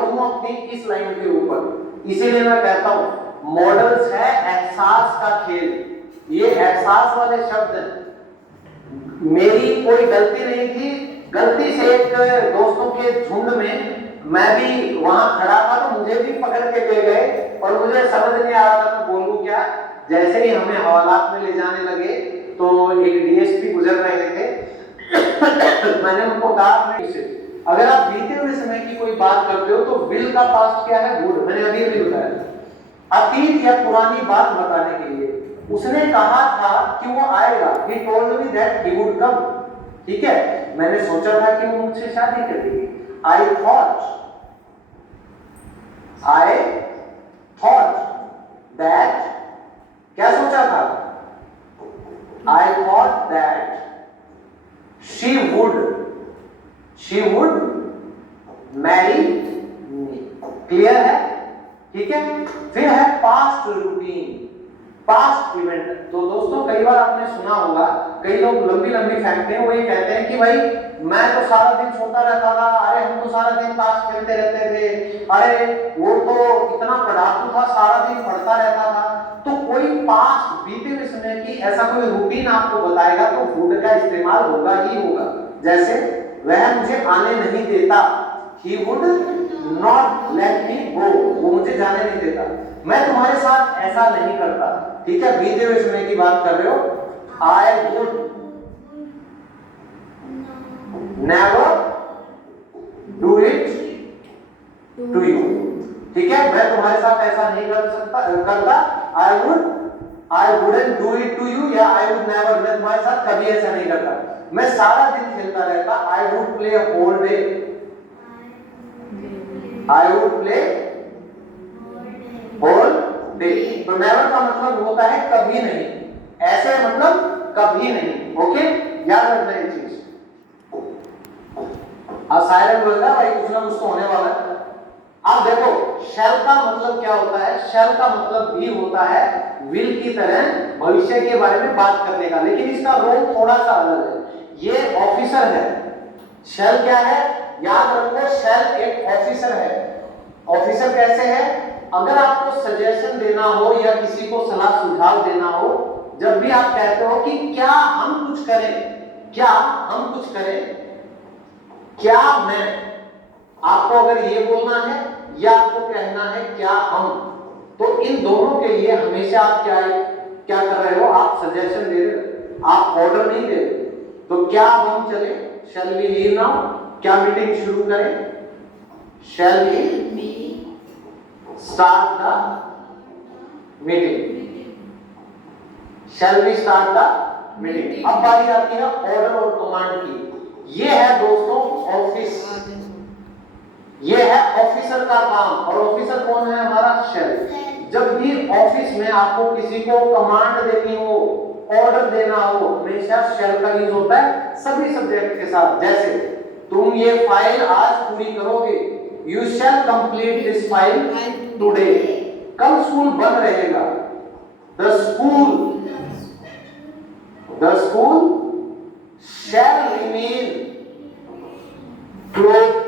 Do of the इस line के ऊपर। इसीलिए मैं कहता हूं मॉडल्स है एहसास का खेल। ये एहसास वाले शब्द हैं। मेरी कोई गलती नहीं थी, गलती से एक दोस्तों के झुंड में मैं भी वहां खड़ा था तो मुझे भी पकड़ के ले गए और मुझे समझ नहीं आ रहा था मैं बोलूं क्या। जैसे ही हमें हवालात में ले जाने लगे तो एक डीएसपी गुजर रहे थे मैंने उनको कहा अगर आप बीते हुए समय की कोई बात करते हो तो विल का पास्ट क्या है? वुड। मैंने अभी अभी बताया, अतीत या पुरानी बात बताने के लिए। उसने कहा था कि वो आएगा, he told me that he would come। ठीक है, मैंने सोचा था कि वो मुझसे शादी करेगी। I thought that, क्या सोचा था? I thought that she would marry me। Clear है? ठीक है। फिर है पास्ट रूटीन, पास्ट इवेंट। तो दोस्तों कई बार आपने सुना होगा, कई लोग लंबी लंबी फेंकते हैं, वो ये कहते हैं कि भाई मैं तो सारा दिन सोता रहता था, अरे हम तो सारा दिन ताश खेलते रहते थे, अरे वो तो इतना पढ़ाकू था, सारा दिन पढ़ता रहता था। तो कोई पास्ट बीते हुए समय की ऐसा कोई रूटीन आपको बताएगा तो वुड का इस्तेमाल होगा ही होगा। जैसे वह मुझे आने नहीं देता, he would not let me go, वो मुझे जाने नहीं देता। मैं तुम्हारे साथ ऐसा नहीं करता। ठीक है, बीते हुए समय की बात कर रहे हो। I would never do it to you। ठीक है, मैं तुम्हारे साथ ऐसा नहीं करता। I wouldn't do it to you या I would never, मैं तुम्हारे साथ कभी ऐसा नहीं करता। मैं सारा दिन खेलता रहता। I would play a whole day। I would play whole day। तो never का मतलब होता है कभी नहीं, ऐसे मतलब कभी नहीं। ओके, याद रखना ये चीज। अब साइलेंट बोल रहा है भाई, कुछ ना कुछ तो होने वाला है। अब देखो शैल का मतलब क्या होता है? शैल का मतलब भी होता है विल की तरह भविष्य के बारे में बात करने का, लेकिन इसका रोल थोड़ा सा अलग है। ये ऑफिसर है। शैल क्या है? याद रखो, शैल एक ऑफिसर है। ऑफिसर कैसे है? अगर आपको सजेशन देना हो या किसी को सलाह सुझाव देना हो, जब भी आप कहते हो कि क्या हम कुछ करें, क्या हम कुछ करें, क्या मैं, आपको अगर ये बोलना है या आपको कहना है क्या हम, तो इन दोनों के लिए हमेशा आप क्या कर रहे हो? आप सजेशन दे रहे हो, आप ऑर्डर नहीं दे रहे। तो क्या हम चले? Shall we leave now? क्या मीटिंग शुरू करें? Shall we start the meeting? Shall we start the meeting? अब बारी आती है ऑर्डर और कमांड की। ये है दोस्तों ऑफिस, ये है ऑफिसर का काम। और ऑफिसर कौन है? हमारा शैल। जब भी ऑफिस में आपको किसी को कमांड देनी हो, ऑर्डर देना हो, हमेशा शैल का यूज होता है सभी सब्जेक्ट के साथ। जैसे तुम ये फाइल आज पूरी करोगे, you shall complete this file today. कल स्कूल बंद रहेगा, the school shall remain closed